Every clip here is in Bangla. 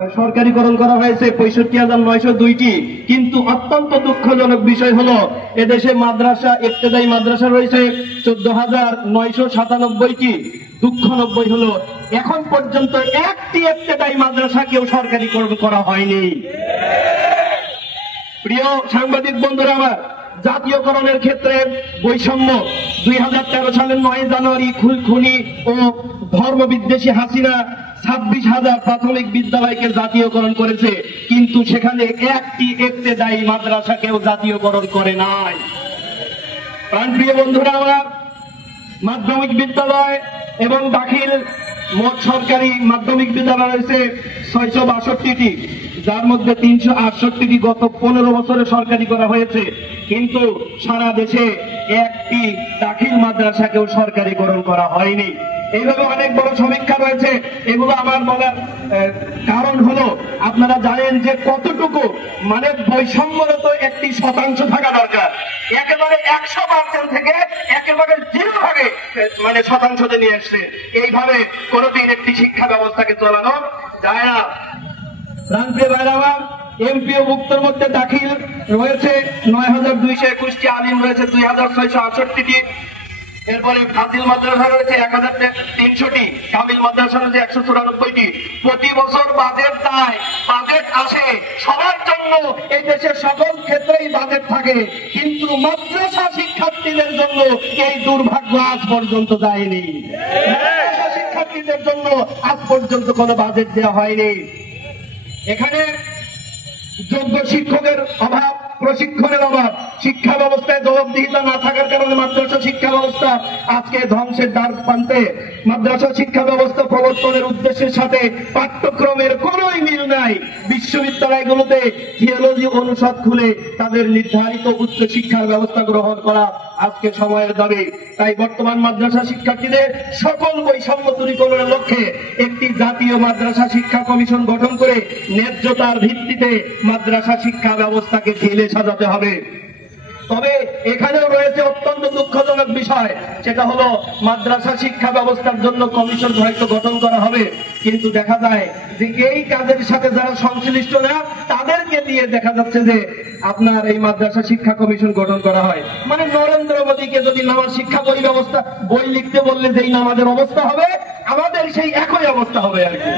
সরকারিকরণ করা হয়েছে ৬৫,৯০২টি। কিন্তু অত্যন্ত দুঃখজনক বিষয় হলো এদেশে মাদ্রাসা, ইবতেদায়ী মাদ্রাসা রয়েছে ১৪,৯৯৭টি। দুঃখ ৯০ হলো এখন পর্যন্ত একটি ইবতেদায়ী মাদ্রাসা কেউ সরকারিকরণ করা হয়নি। প্রিয় সাংবাদিক বন্ধুরা আমার, জাতীয়করণের ক্ষেত্রে বৈষম্য ২০১৩ সালের ৯ জানুয়ারি খুনি ও ধর্মবিদ্বেষী হাসিনা ২৬,০০০ প্রাথমিক বিদ্যালয়কে জাতীয়করণ করেছে, কিন্তু সেখানে একটি ইবতেদায়ী মাদ্রাসা কেউ জাতীয়করণ করে নাই। প্রাণপ্রিয় বন্ধুরা আমার, মাধ্যমিক বিদ্যালয় এবং দাখিল মোট সরকারি মাধ্যমিক বিদ্যালয় রয়েছে ৬৬২টি, যার মধ্যে ৩৬৮টি গত ১৫ বছরে সরকারি করা হয়েছে, কিন্তু সারা দেশে একটি দাখিল মাদ্রাসাকেও সরকারিকরণ করা হয়নি। এইভাবে অনেক বড় সমীক্ষা রয়েছে। এগুলো আমার বলার কারণ হলো আপনারা জানেন যে কতটুকু মানে বৈষম্যরত একটি শতাংশ থাকা দরকার। একেবারে ১০০% থেকে একেবারে 0 ভাগে মানে শতাংশতে নিয়ে আসছে। এইভাবে কোনোদিন একটি শিক্ষা ব্যবস্থাকে চালানো যায় না। প্রান্তীয় বাইরামা এমপিও ভুক্তর মধ্যে দাখিল রয়েছে ৯,২২১টি, আলিম রয়েছে ২,৬৬৮টি। এরপরে ফাজিল মাদ্রাসা রয়েছে ১,৩০০টি, কামিল মাদ্রাসা রয়েছে ১৯৪টি। প্রতি বছর বাজেট দেয়, বাজেট আসে সবার জন্য, এই দেশের সকল ক্ষেত্রেই বাজেট থাকে, কিন্তু মাদ্রাসা শিক্ষার্থীদের জন্য এই দুর্ভাগ্য আজ পর্যন্ত যায়নি। মাদ্রাসা শিক্ষার্থীদের জন্য আজ পর্যন্ত কোনো বাজেট দেওয়া হয়নি। এখানে যোগ্য শিক্ষকের অভাব, প্রশিক্ষণের অভাব, শিক্ষা ব্যবস্থায় জবাবদিহিতা না থাকার কারণে মাদ্রাসা শিক্ষা ব্যবস্থা আজকে ধ্বংসের দ্বার প্রান্তে। মাদ্রাসা শিক্ষা ব্যবস্থা প্রবর্তনের উদ্দেশ্যের সাথে পাঠ্যক্রমের কোনোই মিল নাই। বিশ্ববিদ্যালয়গুলোতে থিওলজি অনুষদ খুলে তাদের নির্ধারিত উচ্চ শিক্ষার ব্যবস্থা গ্রহণ করা আজকে সময়ের দাবি। তাই বর্তমান মাদ্রাসা শিক্ষার্থীদের সকল বৈষম্য দূরীকরণের লক্ষ্যে একটি জাতীয় মাদ্রাসা শিক্ষা কমিশন গঠন করে ন্যায্যতার ভিত্তিতে মাদ্রাসা শিক্ষা ব্যবস্থাকে ঢেলে সাজাতে হবে। তবে এখানেও রয়েছে অত্যন্ত দুঃখজনক বিষয়, সেটা হলো মাদ্রাসা শিক্ষা ব্যবস্থার জন্য কমিশন হয়তো গঠন করা হবে, কিন্তু দেখা যায় যে এই কাজের সাথে যারা সংশ্লিষ্ট না তাদেরকে দিয়ে দেখা যাচ্ছে যে আপনার এই মাদ্রাসা শিক্ষা কমিশন গঠন করা হয়। মানে নরেন্দ্র মোদীকে যদি নামাজ শিক্ষা ব্যবস্থা বই লিখতে বললে যেই নামাজের অবস্থা হবে আমাদের সেই একই অবস্থা হবে আর কি।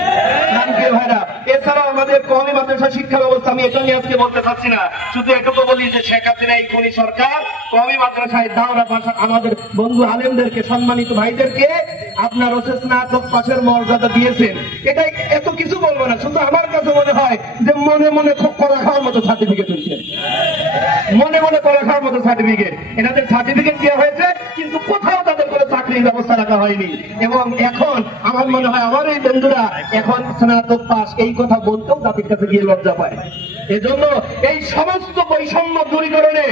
ভাইরা, এছাড়াও আমাদের কওমি মাদ্রাসা শিক্ষা ব্যবস্থা, আমি এটা নিয়ে আজকে বলতে চাচ্ছি না, শুধু এটুকু বলি যে শেখ হাসিনা এই খুনি সরকার কওমি মাদ্রাসায় দাওরা ভাষা আমাদের বন্ধু আলেমদেরকে, সম্মানিত ভাইদেরকে আপনার স্নাতক পাশের মর্যাদা দিয়েছেন। এটাই এত কিছু বলবো না, শুধু আমার কাছে মনে হয় যে মনে মনে কলা খাওয়ার মতো সার্টিফিকেট হয়েছে, মনে মনে কলা খাওয়ার মতো সার্টিফিকেট। এনাদের সার্টিফিকেট দেওয়া হয়েছে কিন্তু কোথাও তাদের কোনো চাকরির ব্যবস্থা রাখা হয়নি। এবং এখন আমার মনে হয় আমার এই বন্ধুরা এখন স্নাতক পাস এই কথা বলতেও জাতির কাছে গিয়ে লজ্জা পায়। এজন্য এই সমস্ত বৈষম্য দূরীকরণে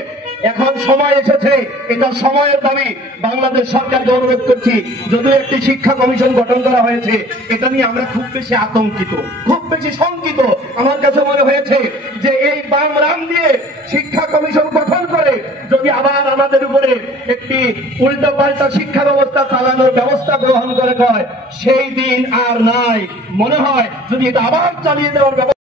এখন সময় এসেছে, এটা সময়ের দাবি। বাংলাদেশ সরকারকে অনুরোধ করছি, যদিও একটি শিক্ষা কমিশন গঠন করা হয়েছে, এটা নিয়ে আমরা খুব বেশি আতঙ্কিত, খুব বেশি শঙ্কিত। আমার কাছে মনে হয়েছে যে এই বাম রাম দিয়ে শিক্ষা কমিশন গঠন করে যদি আবার আমাদের উপরে একটি উল্টো পাল্টা শিক্ষা ব্যবস্থা চালানোর ব্যবস্থা গ্রহণ করে হয়, সেই দিন আর নাই। মনে হয় যদি এটা আবার চালিয়ে দেওয়ার